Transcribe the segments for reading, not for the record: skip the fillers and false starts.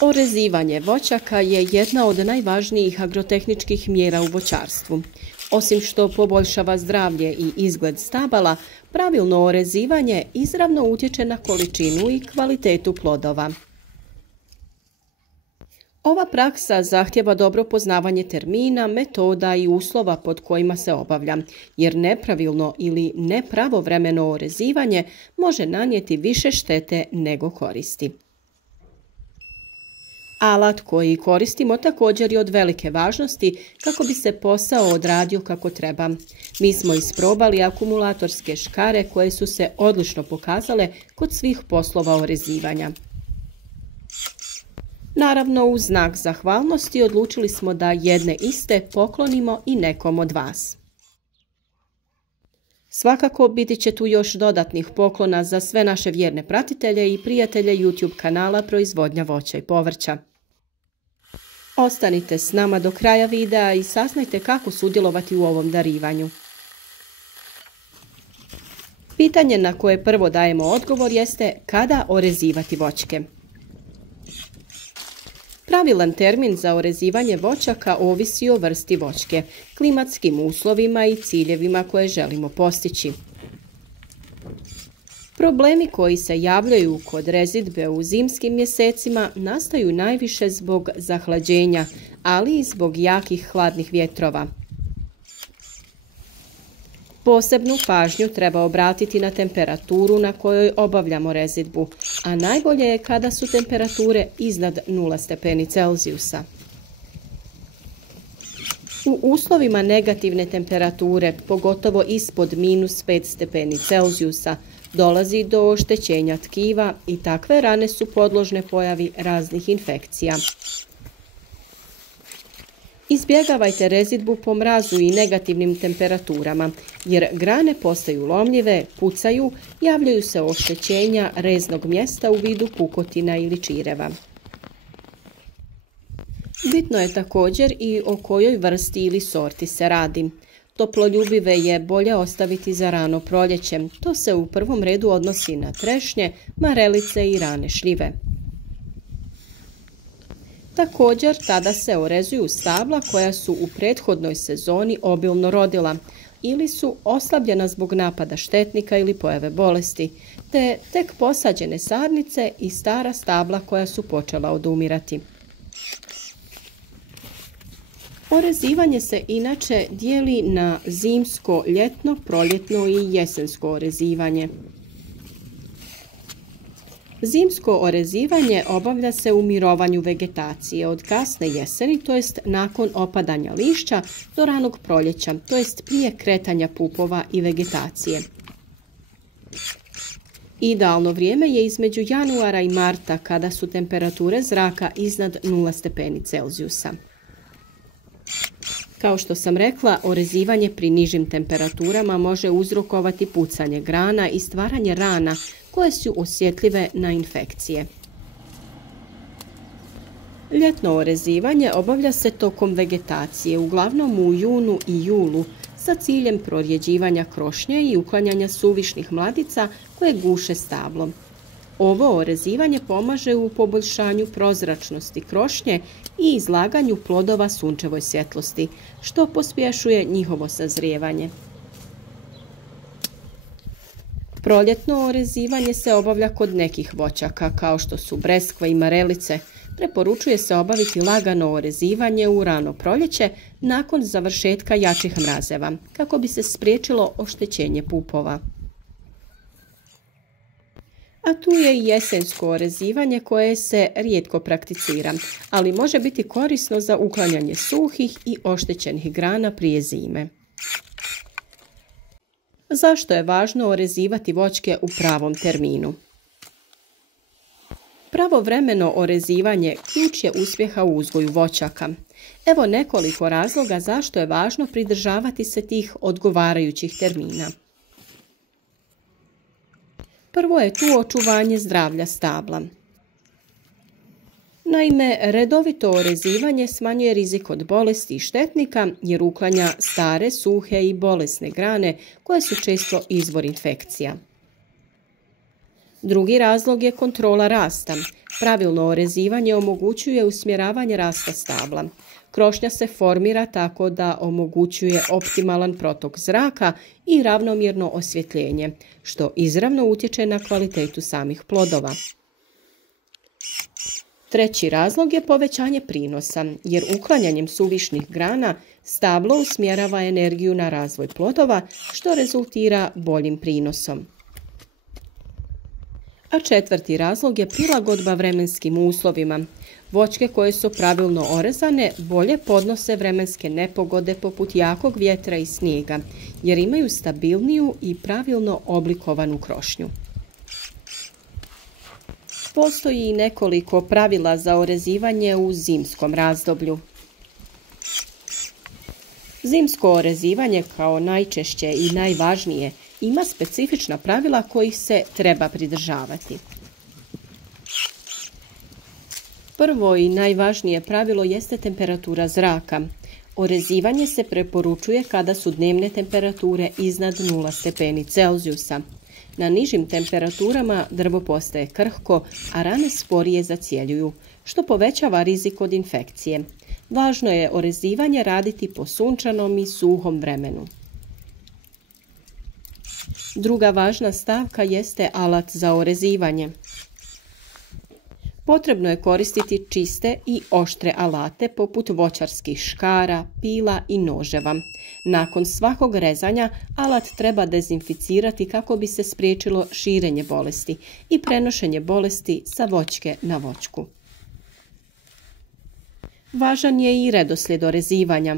Orezivanje voćaka je jedna od najvažnijih agrotehničkih mjera u voćarstvu. Osim što poboljšava zdravlje i izgled stabala, pravilno orezivanje izravno utječe na količinu i kvalitetu plodova. Ova praksa zahtjeva dobro poznavanje termina, metoda i uslova pod kojima se obavlja, jer nepravilno ili nepravovremeno orezivanje može nanijeti više štete nego koristi. Alat koji koristimo također je od velike važnosti kako bi se posao odradio kako treba. Mi smo isprobali akumulatorske škare koje su se odlično pokazale kod svih poslova orezivanja. Naravno, u znak zahvalnosti odlučili smo da jedne iste poklonimo i nekom od vas. Svakako biti će tu još dodatnih poklona za sve naše vjerne pratitelje i prijatelje YouTube kanala Proizvodnja voća i povrća. Ostanite s nama do kraja videa i saznajte kako sudjelovati u ovom darivanju. Pitanje na koje prvo dajemo odgovor jeste kada orezivati voćke. Pravilan termin za orezivanje voćaka ovisi o vrsti voćke, klimatskim uslovima i ciljevima koje želimo postići. Problemi koji se javljaju kod rezidbe u zimskim mjesecima nastaju najviše zbog zahlađenja, ali i zbog jakih hladnih vjetrova. Posebnu pažnju treba obratiti na temperaturu na kojoj obavljamo rezidbu, a najbolje je kada su temperature iznad 0 stepeni Celzijusa. U uslovima negativne temperature, pogotovo ispod -5 stepeni Celzijusa, dolazi do oštećenja tkiva i takve rane su podložne pojavi raznih infekcija. Izbjegavajte rezidbu po mrazu i negativnim temperaturama, jer grane postaju lomljive, pucaju, javljaju se oštećenja reznog mjesta u vidu pukotina ili čireva. Bitno je također i o kojoj vrsti ili sorti se radi. Toploljubive je bolje ostaviti za rano proljeće, to se u prvom redu odnosi na trešnje, marelice i rane šljive. Također tada se orezuju stabla koja su u prethodnoj sezoni obilno rodila ili su oslabljena zbog napada štetnika ili pojave bolesti, te tek posađene sadnice i stara stabla koja su počela odumirati. Orezivanje se inače dijeli na zimsko, ljetno, proljetno i jesensko orezivanje. Zimsko orezivanje obavlja se u mirovanju vegetacije od kasne jeseni, to jest nakon opadanja lišća, do ranog proljeća, to jest prije kretanja pupova i vegetacije. Idealno vrijeme je između januara i marta kada su temperature zraka iznad 0 stepeni Celzijusa. Kao što sam rekla, orezivanje pri nižim temperaturama može uzrokovati pucanje grana i stvaranje rana koje su osjetljive na infekcije. Ljetno orezivanje obavlja se tokom vegetacije, uglavnom u junu i julu, sa ciljem prorjeđivanja krošnje i uklanjanja suvišnih mladica koje guše stablo. Ovo orezivanje pomaže u poboljšanju prozračnosti krošnje i izlaganju plodova sunčevoj svjetlosti, što pospješuje njihovo sazrijevanje. Proljetno orezivanje se obavlja kod nekih voćaka, kao što su breskve i marelice. Preporučuje se obaviti lagano orezivanje u rano proljeće nakon završetka jačih mrazeva, kako bi se spriječilo oštećenje pupova. A tu je i jesensko orezivanje koje se rijetko prakticira, ali može biti korisno za uklanjanje suhih i oštećenih grana prije zime. Zašto je važno orezivati voćke u pravom terminu? Pravovremeno orezivanje ključ je uspjeha u uzgoju voćaka. Evo nekoliko razloga zašto je važno pridržavati se tih odgovarajućih termina. Prvo je tu očuvanje zdravlja stabla. Naime, redovito orezivanje smanjuje rizik od bolesti i štetnika jer uklanja stare, suhe i bolesne grane koje su često izvor infekcija. Drugi razlog je kontrola rasta. Pravilno orezivanje omogućuje usmjeravanje rasta stabla. Krošnja se formira tako da omogućuje optimalan protok zraka i ravnomjerno osvjetljenje, što izravno utječe na kvalitetu samih plodova. Treći razlog je povećanje prinosa, jer uklanjanjem suvišnih grana stablo usmjerava energiju na razvoj plodova, što rezultira boljim prinosom. A četvrti razlog je prilagodba vremenskim uslovima. Voćke koje su pravilno orezane bolje podnose vremenske nepogode poput jakog vjetra i snijega, jer imaju stabilniju i pravilno oblikovanu krošnju. Postoji i nekoliko pravila za orezivanje u zimskom razdoblju. Zimsko orezivanje, kao najčešće i najvažnije, ima specifična pravila kojih se treba pridržavati. Prvo i najvažnije pravilo jeste temperatura zraka. Orezivanje se preporučuje kada su dnevne temperature iznad 0 stepeni Celzijusa. Na nižim temperaturama drvo postaje krhko, a rane sporije zacjeljuju, što povećava rizik od infekcije. Važno je orezivanje raditi po sunčanom i suhom vremenu. Druga važna stavka jeste alat za orezivanje. Potrebno je koristiti čiste i oštre alate poput voćarskih škara, pila i noževa. Nakon svakog rezanja alat treba dezinficirati kako bi se spriječilo širenje bolesti i prenošenje bolesti sa voćke na voćku. Važan je i redoslijed orezivanja.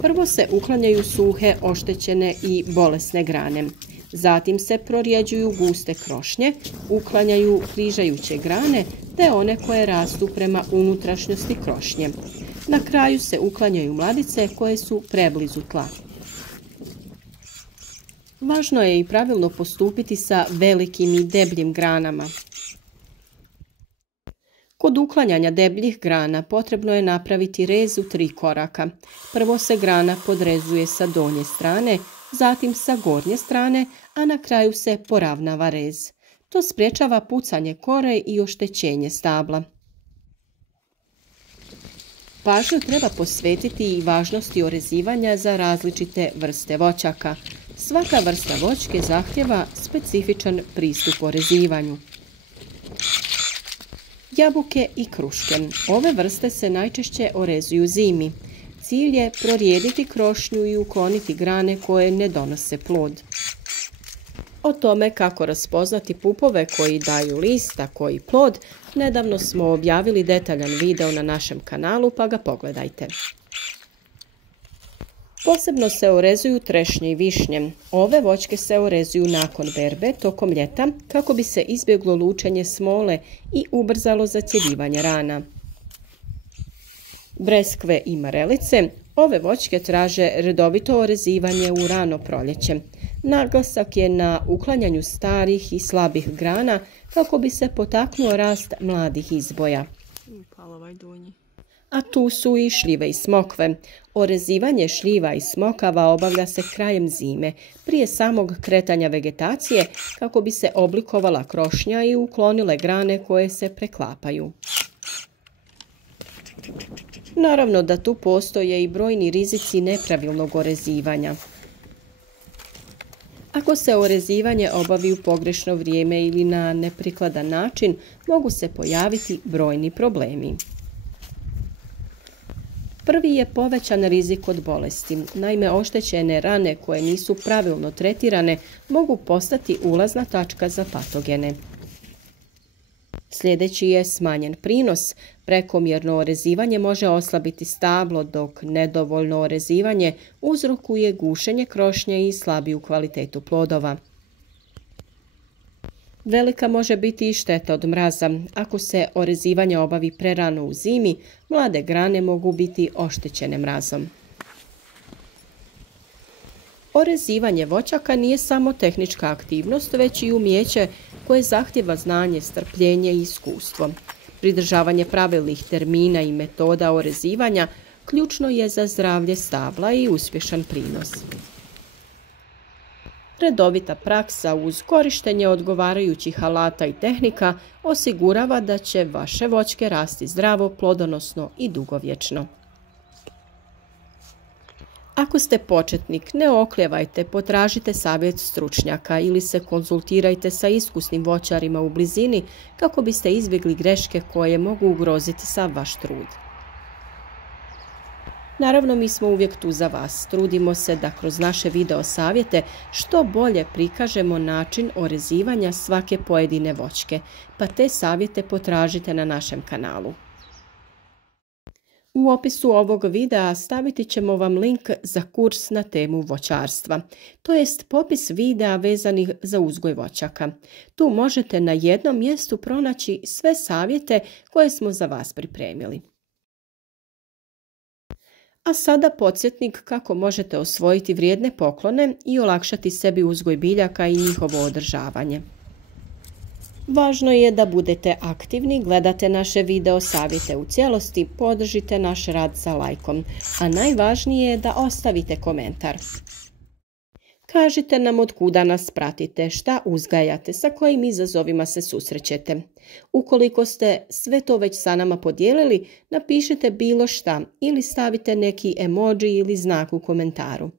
Prvo se uklanjaju suhe, oštećene i bolesne grane. Zatim se prorjeđuju guste krošnje, uklanjaju križajuće grane te one koje rastu prema unutrašnjosti krošnje. Na kraju se uklanjaju mladice koje su preblizu tla. Važno je i pravilno postupiti sa velikim i debljim granama. Kod uklanjanja debljih grana potrebno je napraviti rez u 3 koraka. Prvo se grana podrezuje sa donje strane, zatim sa gornje strane, a na kraju se poravnava rez. To sprječava pucanje kore i oštećenje stabla. Pažnju treba posvetiti i važnosti orezivanja za različite vrste voćaka. Svaka vrsta voćke zahtjeva specifičan pristup orezivanju. Jabuke i kruške. Ove vrste se najčešće orezuju zimi. Cilj je prorijediti krošnju i ukloniti grane koje ne donose plod. O tome kako raspoznati pupove koji daju list, a koji plod, nedavno smo objavili detaljan video na našem kanalu, pa ga pogledajte. Posebno se orezuju trešnje i višnje. Ove voćke se orezuju nakon berbe, tokom ljeta, kako bi se izbjeglo lučenje smole i ubrzalo zacjeljivanje rana. Breskve i marelice. Ove voćke traže redovito orezivanje u rano proljeće. Naglasak je na uklanjanju starih i slabih grana kako bi se potaknuo rast mladih izboja. A tu su i šljive i smokve. Orezivanje šljiva i smokava obavlja se krajem zime, prije samog kretanja vegetacije, kako bi se oblikovala krošnja i uklonile grane koje se preklapaju. Naravno da tu postoje i brojni rizici nepravilnog orezivanja. Ako se orezivanje obavi u pogrešno vrijeme ili na neprikladan način, mogu se pojaviti brojni problemi. Prvi je povećan rizik od bolesti. Naime, oštećene rane koje nisu pravilno tretirane mogu postati ulazna tačka za patogene. Sljedeći je smanjen prinos. Prekomjerno orezivanje može oslabiti stablo, dok nedovoljno orezivanje uzrokuje gušenje krošnje i slabiju kvalitetu plodova. Velika može biti i šteta od mraza. Ako se orezivanje obavi prerano u zimi, mlade grane mogu biti oštećene mrazom. Orezivanje voćaka nije samo tehnička aktivnost, već i umijeće koje zahtjeva znanje, strpljenje i iskustvo. Pridržavanje pravilnih termina i metoda orezivanja ključno je za zdravlje stabla i uspješan prinos. Redovita praksa uz korištenje odgovarajućih alata i tehnika osigurava da će vaše voćke rasti zdravo, plodonosno i dugovječno. Ako ste početnik, ne oklijevajte, potražite savjet stručnjaka ili se konzultirajte sa iskusnim voćarima u blizini kako biste izbjegli greške koje mogu ugroziti sav vaš trud. Naravno, mi smo uvijek tu za vas. Trudimo se da kroz naše video savjete što bolje prikažemo način orezivanja svake pojedine voćke, pa te savjete potražite na našem kanalu. U opisu ovog videa staviti ćemo vam link za kurs na temu voćarstva, to jest popis videa vezanih za uzgoj voćaka. Tu možete na jednom mjestu pronaći sve savjete koje smo za vas pripremili. A sada podsjetnik kako možete osvojiti vrijedne poklone i olakšati sebi uzgoj biljaka i njihovo održavanje. Važno je da budete aktivni, gledate naše video savjete u cijelosti, podržite naš rad sa lajkom, a najvažnije je da ostavite komentar. Kažite nam od kuda nas pratite, šta uzgajate, sa kojim izazovima se susrećete. Ukoliko ste sve to već sa nama podijelili, napišite bilo šta ili stavite neki emoji ili znak u komentaru.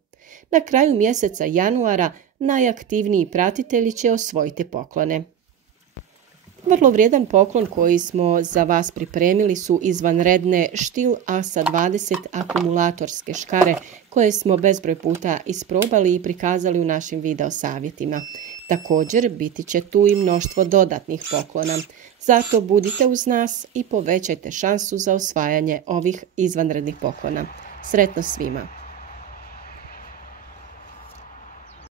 Na kraju mjeseca januara najaktivniji pratitelji će osvojiti poklone. Vrlo vrijedan poklon koji smo za vas pripremili su izvanredne Stihl ASA 20 akumulatorske škare koje smo bezbroj puta isprobali i prikazali u našim video savjetima. Također biti će tu i mnoštvo dodatnih poklona. Zato budite uz nas i povećajte šansu za osvajanje ovih izvanrednih poklona. Sretno svima!